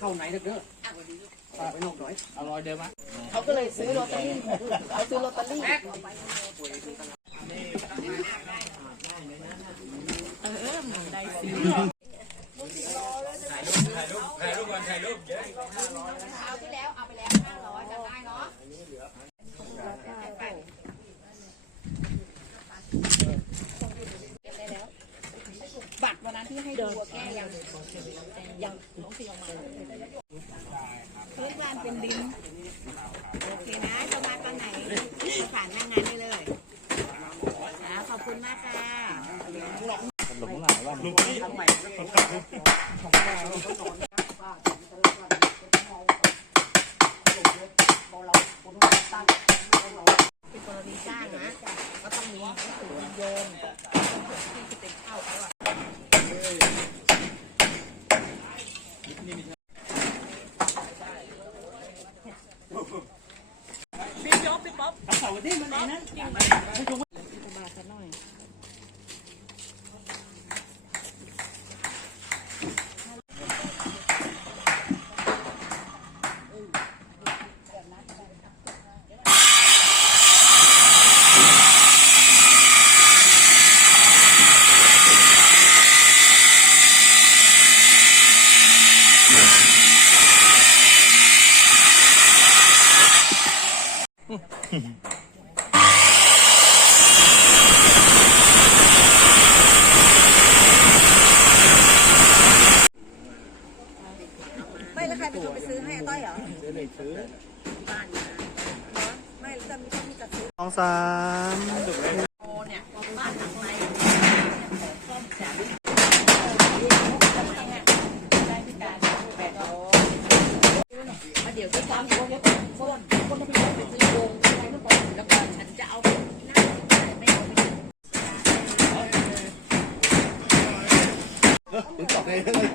เข้าไหนเด้อป้าไปนอกหน่อยเอารอยเดิมมั้ยเขาก็เลยซื้อลอตเตอรี่เขาซื้อลอตเตอรี่เออหมันได้สิถ่ายรูปถ่ายรูปถ่ายรูปก่อนถ่ายรูปเยอะเอาที่แล้วเอาไปแล้วห้าร้อยจำได้เนาะบัตรวันนั้น ที่ให้ดูแก้ยังยังน้องที่ยังมาพื้นบ้านเป็นดิน โอเคนะจะมาตอนไหนผ่านหน้างานได้เลยนะขอบคุณมากค่ะหลงหลายว่าเป็นกรณีจ้างนะ ก็ต้องมีหนังสือโยนที่จะเป็นเข้าเขาอะ ไไม่แล้วใครเป็นคนไปซื้อให้อาต้อยเหรอซื้อเลยซื้อไม่แล้วจะมีต้องมีจัดซื้อสองสามโอเนี่ยบ้านหลังไหนซ่อมแซมได้พิการแปดร้อยเดี๋ยวจะซ้ำคนคนคน คนที่ไปซื้อโยงอะไรเมื่อก่อนแล้วก็ฉันจะเอาหน้าไม่เอาไปถึงตอกเลย